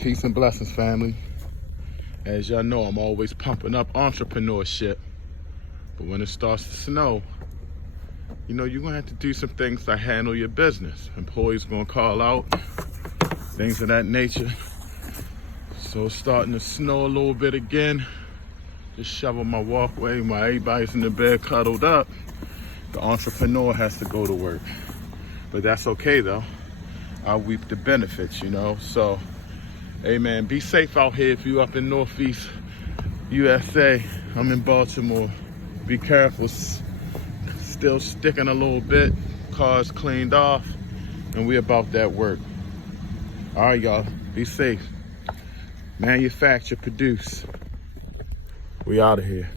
Peace and blessings, family. As y'all know, I'm always pumping up entrepreneurship. But when it starts to snow, you know, you're gonna have to do some things to handle your business. Employees gonna call out, things of that nature. So it's starting to snow a little bit again. Just shovel my walkway while everybody's in the bed cuddled up. The entrepreneur has to go to work. But that's okay though. I'll reap the benefits, you know? So, hey man, be safe out here if you up in Northeast USA. I'm in Baltimore. Be careful. Still sticking a little bit. Cars cleaned off. And we about that work. All right, y'all. Be safe. Manufacture, produce. We out of here.